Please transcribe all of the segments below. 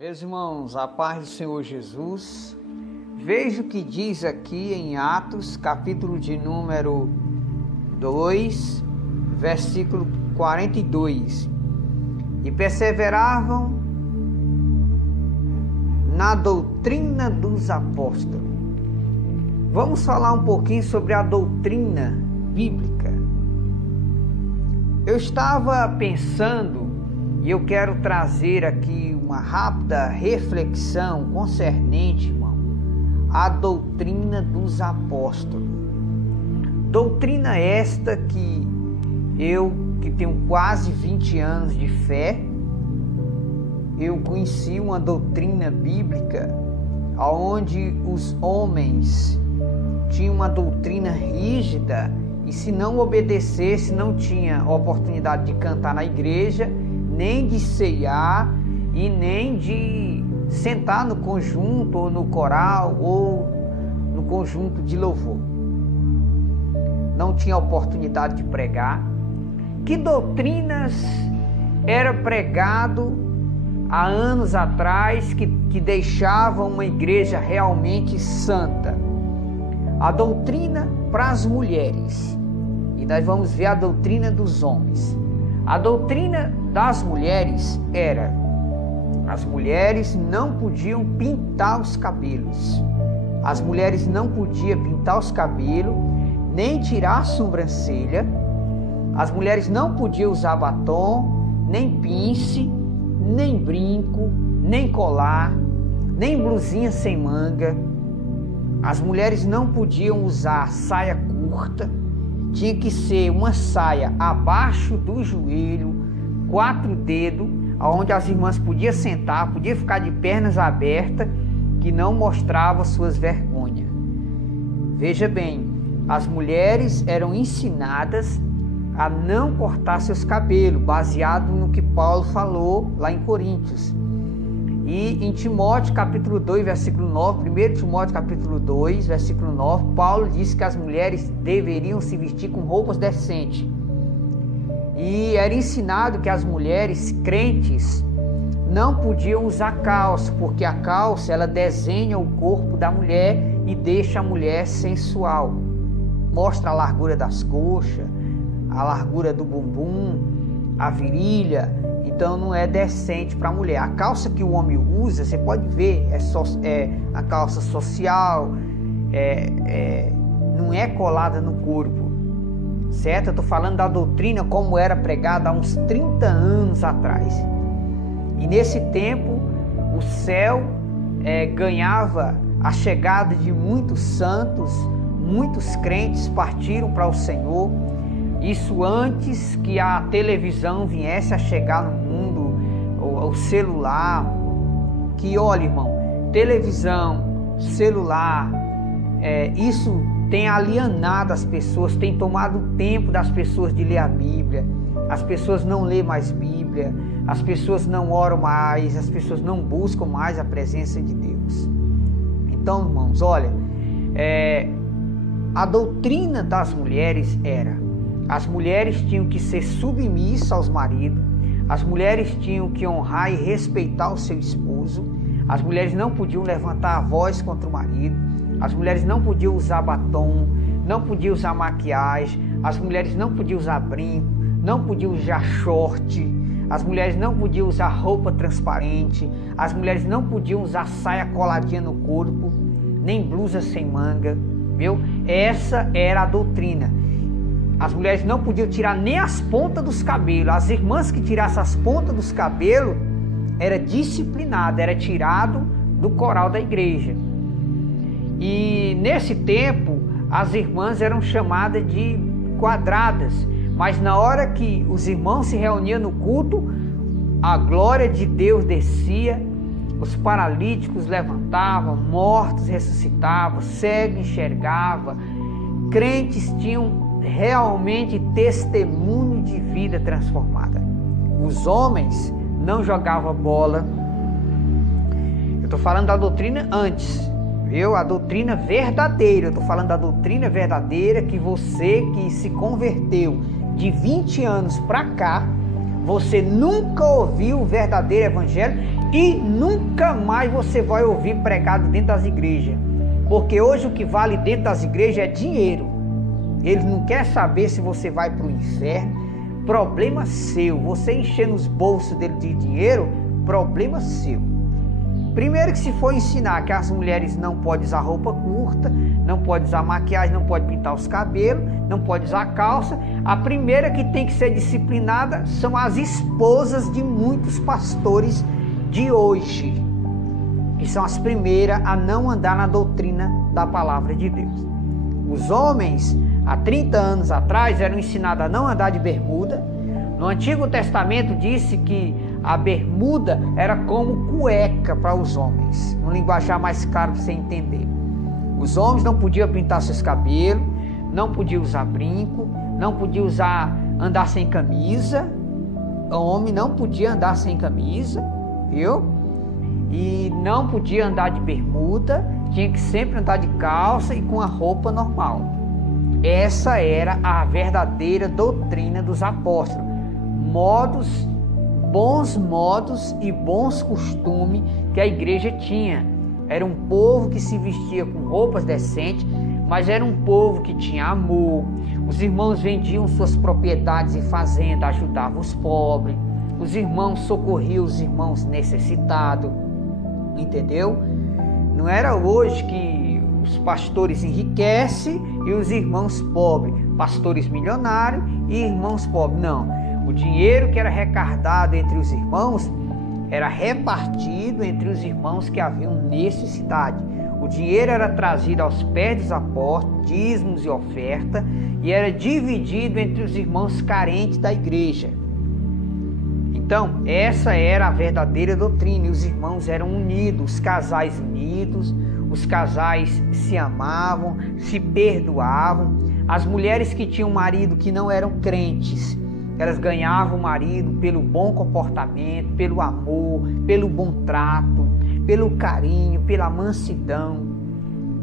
Meus irmãos, a paz do Senhor Jesus. Veja o que diz aqui em Atos, capítulo de número 2, versículo 42. E perseveravam na doutrina dos apóstolos. Vamos falar um pouquinho sobre a doutrina bíblica. Eu estava pensando, e eu quero trazer aqui uma rápida reflexão concernente, irmão, à doutrina dos apóstolos. Doutrina esta que eu, que tenho quase 20 anos de fé, eu conheci uma doutrina bíblica onde os homens tinham uma doutrina rígida e se não obedecesse não tinha oportunidade de cantar na igreja, nem de ceiar e nem de sentar no conjunto ou no coral ou no conjunto de louvor. Não tinha oportunidade de pregar. Que doutrinas era pregado há anos atrás que deixavam uma igreja realmente santa? A doutrina para as mulheres. E nós vamos ver a doutrina dos homens. A doutrina das mulheres era: as mulheres não podiam pintar os cabelos. As mulheres não podiam pintar os cabelos, nem tirar a sobrancelha. As mulheres não podiam usar batom, nem pince, nem brinco, nem colar, nem blusinha sem manga. As mulheres não podiam usar saia curta. Tinha que ser uma saia abaixo do joelho, 4 dedos, onde as irmãs podiam sentar, podiam ficar de pernas abertas, que não mostrava suas vergonhas. Veja bem, as mulheres eram ensinadas a não cortar seus cabelos, baseado no que Paulo falou lá em Coríntios. E em Timóteo capítulo 2, versículo 9, 1 Timóteo capítulo 2, versículo 9, Paulo disse que as mulheres deveriam se vestir com roupas decentes. E era ensinado que as mulheres crentes não podiam usar calça, porque a calça ela desenha o corpo da mulher e deixa a mulher sensual. Mostra a largura das coxas, a largura do bumbum, a virilha. Então não é decente para a mulher. A calça que o homem usa, você pode ver, é a calça social, não é colada no corpo, certo? Eu estou falando da doutrina como era pregada há uns 30 anos atrás. E nesse tempo o céu ganhava a chegada de muitos santos, muitos crentes partiram para o Senhor. Isso antes que a televisão viesse a chegar no mundo, o celular. Que olha, irmão, televisão, celular, isso tem alienado as pessoas, tem tomado o tempo das pessoas de ler a Bíblia. As pessoas não lêem mais Bíblia, as pessoas não oram mais, as pessoas não buscam mais a presença de Deus. Então, irmãos, olha, a doutrina das mulheres era: as mulheres tinham que ser submissas aos maridos, as mulheres tinham que honrar e respeitar o seu esposo, as mulheres não podiam levantar a voz contra o marido, as mulheres não podiam usar batom, não podiam usar maquiagem, as mulheres não podiam usar brinco, não podiam usar short, as mulheres não podiam usar roupa transparente, as mulheres não podiam usar saia coladinha no corpo, nem blusa sem manga, viu? Essa era a doutrina. As mulheres não podiam tirar nem as pontas dos cabelos. As irmãs que tirassem as pontas dos cabelos era disciplinada, era tirado do coral da igreja. E nesse tempo as irmãs eram chamadas de quadradas, mas na hora que os irmãos se reuniam no culto, a glória de Deus descia, os paralíticos levantavam, mortos ressuscitavam, cegos enxergavam, crentes tinham realmente testemunho de vida transformada. Os homens não jogavam bola. Eu estou falando da doutrina antes, viu? A doutrina verdadeira. Eu estou falando da doutrina verdadeira que você que se converteu de 20 anos para cá, você nunca ouviu o verdadeiro evangelho e nunca mais você vai ouvir pregado dentro das igrejas. Porque hoje o que vale dentro das igrejas é dinheiro. Eles não querem saber se você vai para o inferno. Problema seu. Você enchendo os bolsos dele de dinheiro, problema seu. Primeiro que se for ensinar que as mulheres não podem usar roupa curta, não podem usar maquiagem, não podem pintar os cabelos, não podem usar calça, a primeira que tem que ser disciplinada são as esposas de muitos pastores de hoje, que são as primeiras a não andar na doutrina da palavra de Deus. Os homens, há 30 anos atrás, eram ensinados a não andar de bermuda. No Antigo Testamento disse que a bermuda era como cueca para os homens, um linguajar mais claro para você entender. Os homens não podiam pintar seus cabelos, não podiam usar brinco, não podiam andar sem camisa. O homem não podia andar sem camisa, viu? E não podia andar de bermuda, tinha que sempre andar de calça e com a roupa normal. Essa era a verdadeira doutrina dos apóstolos. Bons modos e bons costumes que a igreja tinha. Era um povo que se vestia com roupas decentes, mas era um povo que tinha amor. Os irmãos vendiam suas propriedades e fazendas, ajudavam os pobres. Os irmãos socorriam os irmãos necessitados. Entendeu? Não era hoje que os pastores enriquecem e os irmãos pobres, pastores milionários e irmãos pobres. Não. O dinheiro que era arrecadado entre os irmãos era repartido entre os irmãos que haviam necessidade. O dinheiro era trazido aos pés dos apóstolos, dízimos e oferta, e era dividido entre os irmãos carentes da igreja. Então, essa era a verdadeira doutrina, e os irmãos eram unidos, os casais unidos, os casais se amavam, se perdoavam. As mulheres que tinham marido que não eram crentes, elas ganhavam o marido pelo bom comportamento, pelo amor, pelo bom trato, pelo carinho, pela mansidão.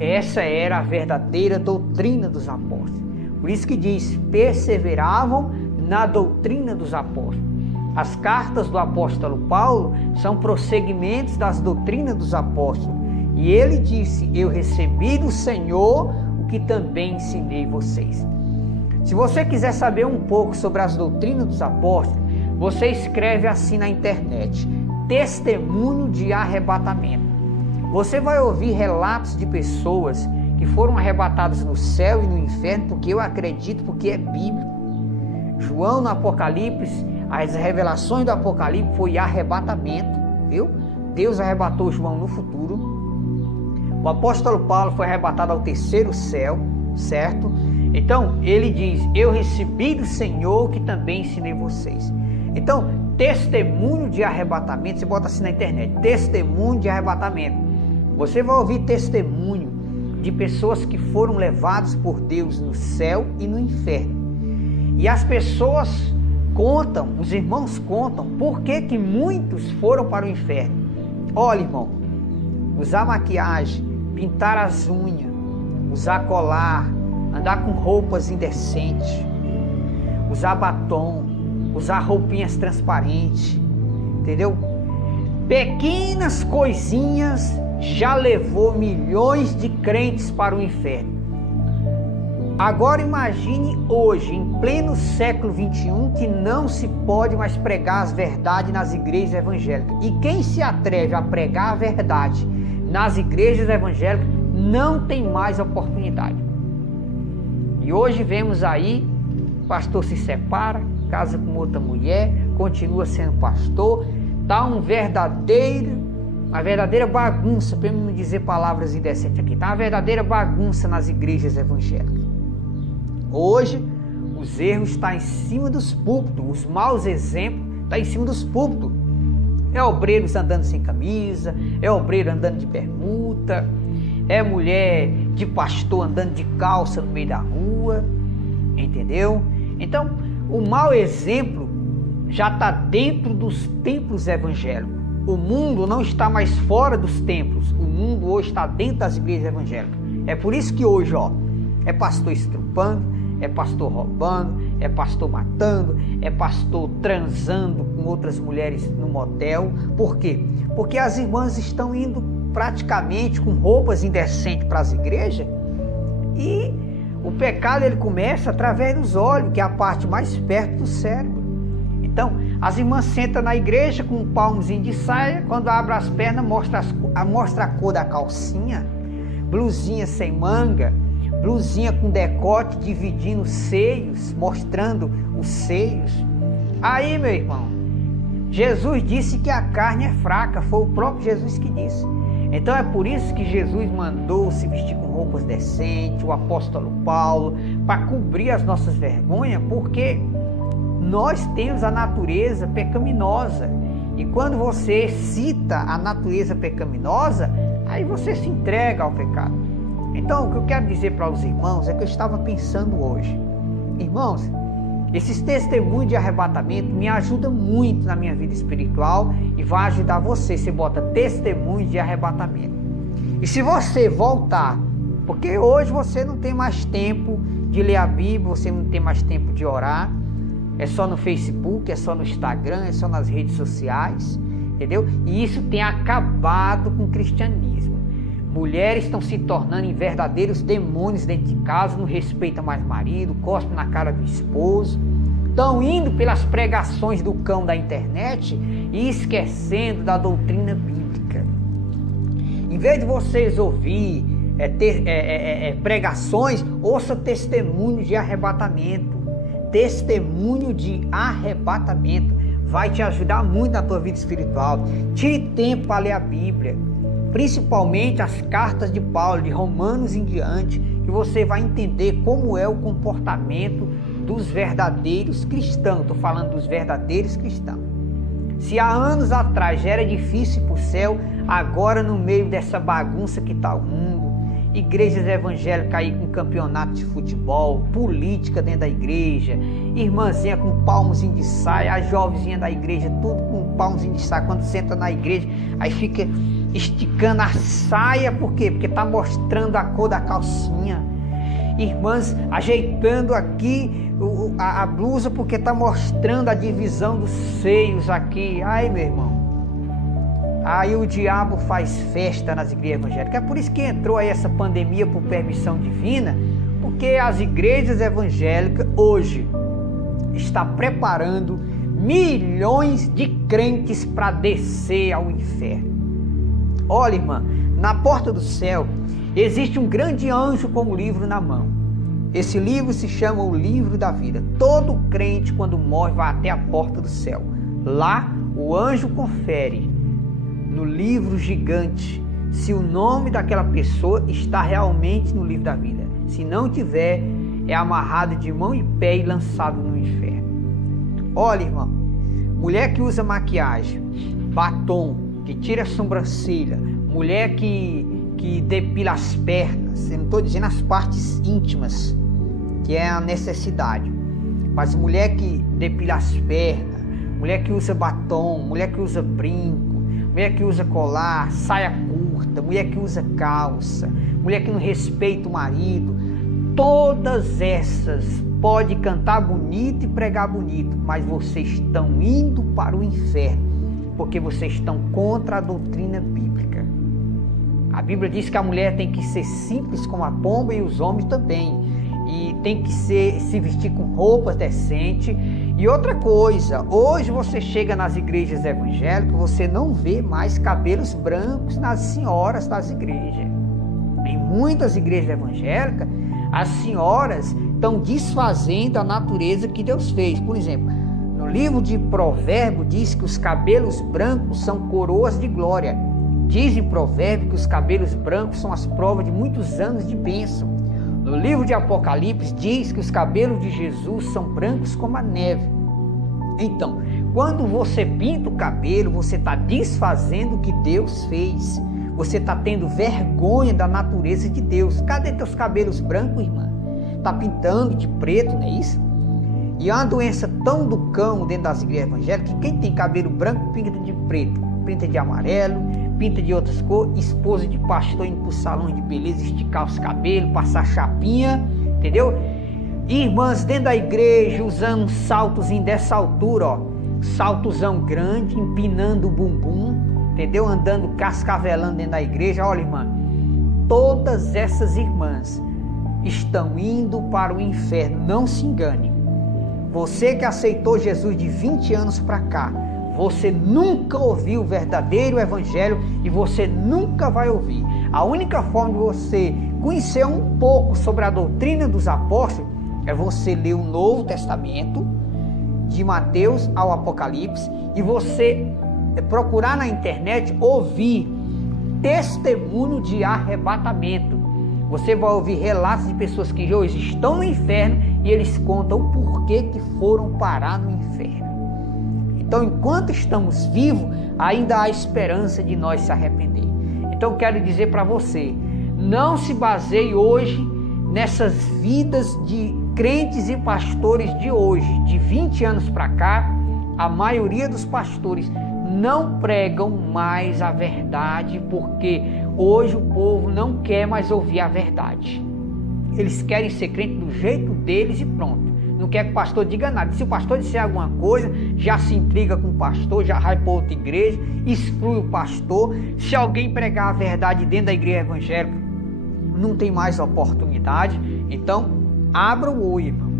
Essa era a verdadeira doutrina dos apóstolos. Por isso que diz, perseveravam na doutrina dos apóstolos. As cartas do apóstolo Paulo são prosseguimentos das doutrinas dos apóstolos. E ele disse, eu recebi do Senhor o que também ensinei vocês. Se você quiser saber um pouco sobre as doutrinas dos apóstolos, você escreve assim na internet, testemunho de arrebatamento. Você vai ouvir relatos de pessoas que foram arrebatadas no céu e no inferno, porque eu acredito, porque é bíblico. João no Apocalipse, as revelações do Apocalipse foi arrebatamento, viu? Deus arrebatou João no futuro. O apóstolo Paulo foi arrebatado ao terceiro céu, certo? Então, ele diz, eu recebi do Senhor que também ensinei vocês. Então, testemunho de arrebatamento, você bota assim na internet, testemunho de arrebatamento. Você vai ouvir testemunho de pessoas que foram levadas por Deus no céu e no inferno. E as pessoas contam, os irmãos contam, por que muitos foram para o inferno. Olha, irmão, usar maquiagem, pintar as unhas, usar colar, andar com roupas indecentes, usar batom, usar roupinhas transparentes, entendeu? Pequenas coisinhas já levou milhões de crentes para o inferno. Agora imagine hoje, em pleno século XXI, que não se pode mais pregar as verdades nas igrejas evangélicas. E quem se atreve a pregar a verdade nas igrejas evangélicas não tem mais oportunidade. E hoje vemos aí, o pastor se separa, casa com outra mulher, continua sendo pastor, está uma verdadeira bagunça, para não dizer palavras indecentes aqui, está uma verdadeira bagunça nas igrejas evangélicas. Hoje, os erros estão em cima dos púlpitos, os maus exemplos estão em cima dos púlpitos. É obreiros andando sem camisa, é obreiro andando de bermuda, é mulher de pastor andando de calça no meio da rua, entendeu? Então, o mau exemplo já está dentro dos templos evangélicos. O mundo não está mais fora dos templos, o mundo hoje está dentro das igrejas evangélicas. É por isso que hoje, é pastor estrupando, é pastor roubando, é pastor matando, é pastor transando com outras mulheres no motel. Por quê? Porque as irmãs estão indo praticamente com roupas indecentes para as igrejas, e o pecado ele começa através dos olhos, que é a parte mais perto do cérebro. Então, as irmãs sentam na igreja com um palmozinho de saia, quando abre as pernas mostra a cor da calcinha, blusinha sem manga, blusinha com decote dividindo os seios, mostrando os seios. Aí, meu irmão, Jesus disse que a carne é fraca, foi o próprio Jesus que disse. Então é por isso que Jesus mandou se vestir com roupas decentes, o apóstolo Paulo, para cobrir as nossas vergonhas, porque nós temos a natureza pecaminosa. E quando você cita a natureza pecaminosa, aí você se entrega ao pecado. Então o que eu quero dizer para os irmãos é que eu estava pensando hoje. Irmãos, esses testemunhos de arrebatamento me ajudam muito na minha vida espiritual e vai ajudar você. Você bota testemunho de arrebatamento. E se você voltar, porque hoje você não tem mais tempo de ler a Bíblia, você não tem mais tempo de orar, é só no Facebook, é só no Instagram, é só nas redes sociais, entendeu? E isso tem acabado com o cristianismo. Mulheres estão se tornando em verdadeiros demônios dentro de casa, não respeitam mais marido, cospem na cara do esposo, estão indo pelas pregações do cão da internet e esquecendo da doutrina bíblica. Em vez de vocês ouvir pregações, ouça testemunho de arrebatamento. Testemunho de arrebatamento vai te ajudar muito na tua vida espiritual. Tire tempo para ler a Bíblia, principalmente as cartas de Paulo, de Romanos em diante, que você vai entender como é o comportamento dos verdadeiros cristãos. Estou falando dos verdadeiros cristãos. Se há anos atrás já era difícil ir para o céu, agora no meio dessa bagunça que está o mundo, igrejas evangélicas aí com campeonato de futebol, política dentro da igreja, irmãzinha com palmozinho de saia, a jovenzinha da igreja tudo com palmozinho de saia, quando senta na igreja, aí fica esticando a saia. Por quê? Porque está mostrando a cor da calcinha. Irmãs ajeitando aqui a blusa porque está mostrando a divisão dos seios aqui. Ai, meu irmão, aí o diabo faz festa nas igrejas evangélicas. É por isso que entrou aí essa pandemia por permissão divina, porque as igrejas evangélicas hoje estão preparando milhões de crentes para descer ao inferno. Olha, irmã, na porta do céu existe um grande anjo com um livro na mão. Esse livro se chama o livro da vida. Todo crente, quando morre, vai até a porta do céu. Lá o anjo confere no livro gigante se o nome daquela pessoa está realmente no livro da vida. Se não tiver, é amarrado de mão e pé e lançado no inferno. Olha, irmão, mulher que usa maquiagem, batom, que tira a sobrancelha, mulher que depila as pernas, eu não estou dizendo as partes íntimas, que é a necessidade, mas mulher que depila as pernas, mulher que usa batom, mulher que usa brinco, mulher que usa colar, saia curta, mulher que usa calça, mulher que não respeita o marido, todas essas podem cantar bonito e pregar bonito, mas vocês estão indo para o inferno, porque vocês estão contra a doutrina bíblica. A Bíblia diz que a mulher tem que ser simples como a pomba e os homens também, e tem que se vestir com roupas decentes. E outra coisa, hoje você chega nas igrejas evangélicas, você não vê mais cabelos brancos nas senhoras das igrejas. Em muitas igrejas evangélicas, as senhoras estão desfazendo a natureza que Deus fez. Por exemplo, no livro de Provérbios diz que os cabelos brancos são coroas de glória. Diz em Provérbios que os cabelos brancos são as provas de muitos anos de bênção. No livro de Apocalipse diz que os cabelos de Jesus são brancos como a neve. Então, quando você pinta o cabelo, você está desfazendo o que Deus fez. Você está tendo vergonha da natureza de Deus. Cadê teus cabelos brancos, irmã? Está pintando de preto, não é isso? E é uma doença tão do cão dentro das igrejas evangélicas que quem tem cabelo branco pinta de preto, pinta de amarelo, pinta de outras cores. Esposa de pastor indo para o salão de beleza esticar os cabelos, passar chapinha, entendeu? irmãs dentro da igreja usando saltos dessa altura, ó, saltozão grande, empinando o bumbum, entendeu? Andando cascavelando dentro da igreja. Olha, irmã, todas essas irmãs estão indo para o inferno, não se engane. Você que aceitou Jesus de 20 anos para cá, você nunca ouviu o verdadeiro evangelho e você nunca vai ouvir. A única forma de você conhecer um pouco sobre a doutrina dos apóstolos é você ler o Novo Testamento, de Mateus ao Apocalipse, e você procurar na internet ouvir testemunho de arrebatamento. Você vai ouvir relatos de pessoas que hoje estão no inferno e eles contam o porquê que foram parar no inferno. Então, enquanto estamos vivos, ainda há esperança de nós se arrepender. Então, quero dizer para você, não se baseie hoje nessas vidas de crentes e pastores de hoje, de 20 anos para cá. A maioria dos pastores não pregam mais a verdade, porque hoje o povo não quer mais ouvir a verdade. Eles querem ser crente do jeito deles e pronto. Não quer que o pastor diga nada. Se o pastor disser alguma coisa, já se intriga com o pastor, já vai para outra igreja, exclui o pastor. Se alguém pregar a verdade dentro da igreja evangélica, não tem mais oportunidade. Então, abra o olho, irmão.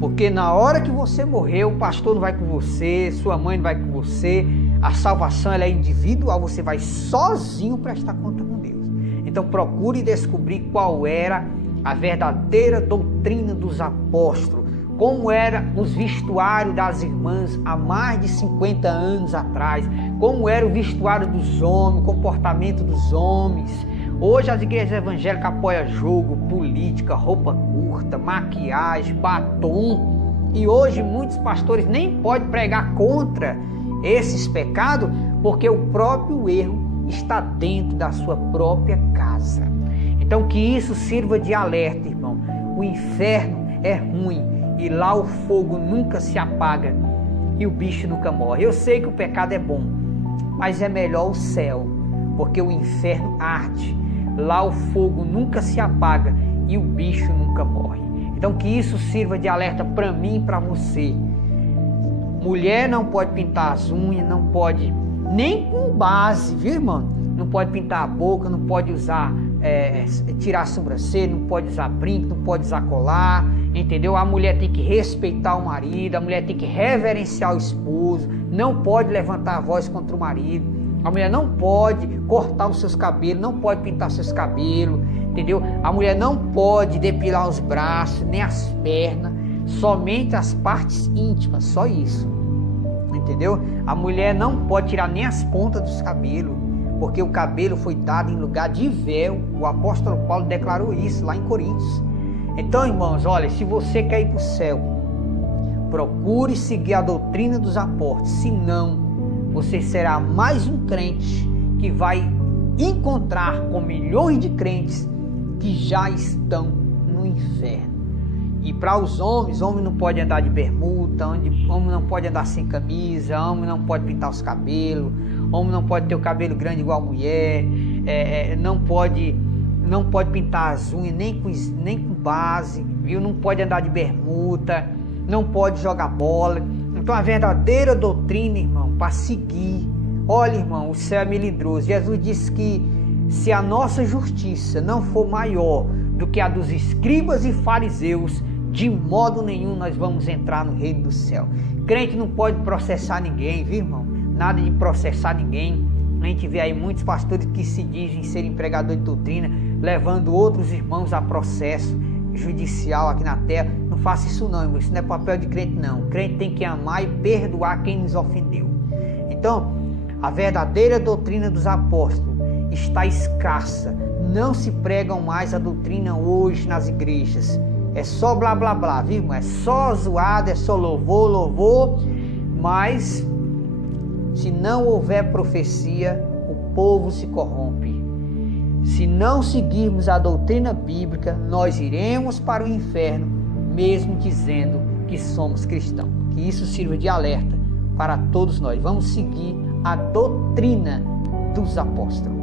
Porque na hora que você morrer, o pastor não vai com você, sua mãe não vai com você. A salvação ela é individual, você vai sozinho prestar conta com Deus. Então procure descobrir qual era a verdadeira doutrina dos apóstolos, como eram os vestuários das irmãs há mais de 50 anos atrás, como era o vestuário dos homens, o comportamento dos homens. Hoje as igrejas evangélicas apoiam jogo, política, roupa curta, maquiagem, batom. E hoje muitos pastores nem podem pregar contra esses pecados, porque o próprio erro está dentro da sua própria casa. Então que isso sirva de alerta, irmão. O inferno é ruim e lá o fogo nunca se apaga e o bicho nunca morre. Eu sei que o pecado é bom, mas é melhor o céu, porque o inferno arde. Lá o fogo nunca se apaga e o bicho nunca morre. Então que isso sirva de alerta para mim e para você. Mulher não pode pintar as unhas, não pode nem com base, viu, irmão? Não pode pintar a boca, não pode usar, tirar a sobrancelha, não pode usar brinco, não pode usar colar, entendeu? A mulher tem que respeitar o marido, a mulher tem que reverenciar o esposo, não pode levantar a voz contra o marido. A mulher não pode cortar os seus cabelos, não pode pintar seus cabelos, entendeu? A mulher não pode depilar os braços, nem as pernas, somente as partes íntimas, só isso, entendeu? A mulher não pode tirar nem as pontas dos cabelos, porque o cabelo foi dado em lugar de véu. O apóstolo Paulo declarou isso lá em Coríntios. Então, irmãos, olha, se você quer ir para o céu, procure seguir a doutrina dos apóstolos, senão você será mais um crente que vai encontrar com milhões de crentes que já estão no inferno. E para os homens, homem não pode andar de bermuda, homem não pode andar sem camisa, homem não pode pintar os cabelos, homem não pode ter o cabelo grande igual a mulher, não pode pintar as unhas nem com base, viu? Não pode andar de bermuda, não pode jogar bola. Então a verdadeira doutrina, irmão, para seguir, olha, irmão, o céu é melindroso. Jesus disse que se a nossa justiça não for maior do que a dos escribas e fariseus, de modo nenhum nós vamos entrar no reino do céu. Crente não pode processar ninguém, viu, irmão? Nada de processar ninguém. A gente vê aí muitos pastores que se dizem serem pregadores de doutrina, levando outros irmãos a processo judicial aqui na terra. Não faça isso não, irmão. Isso não é papel de crente não. O crente tem que amar e perdoar quem nos ofendeu. Então, a verdadeira doutrina dos apóstolos está escassa. Não se pregam mais a doutrina hoje nas igrejas. É só blá blá blá, viu, irmão? É só zoada, é só louvor, mas se não houver profecia, o povo se corrompe. Se não seguirmos a doutrina bíblica, nós iremos para o inferno, mesmo dizendo que somos cristãos. Que isso sirva de alerta para todos nós. Vamos seguir a doutrina dos apóstolos.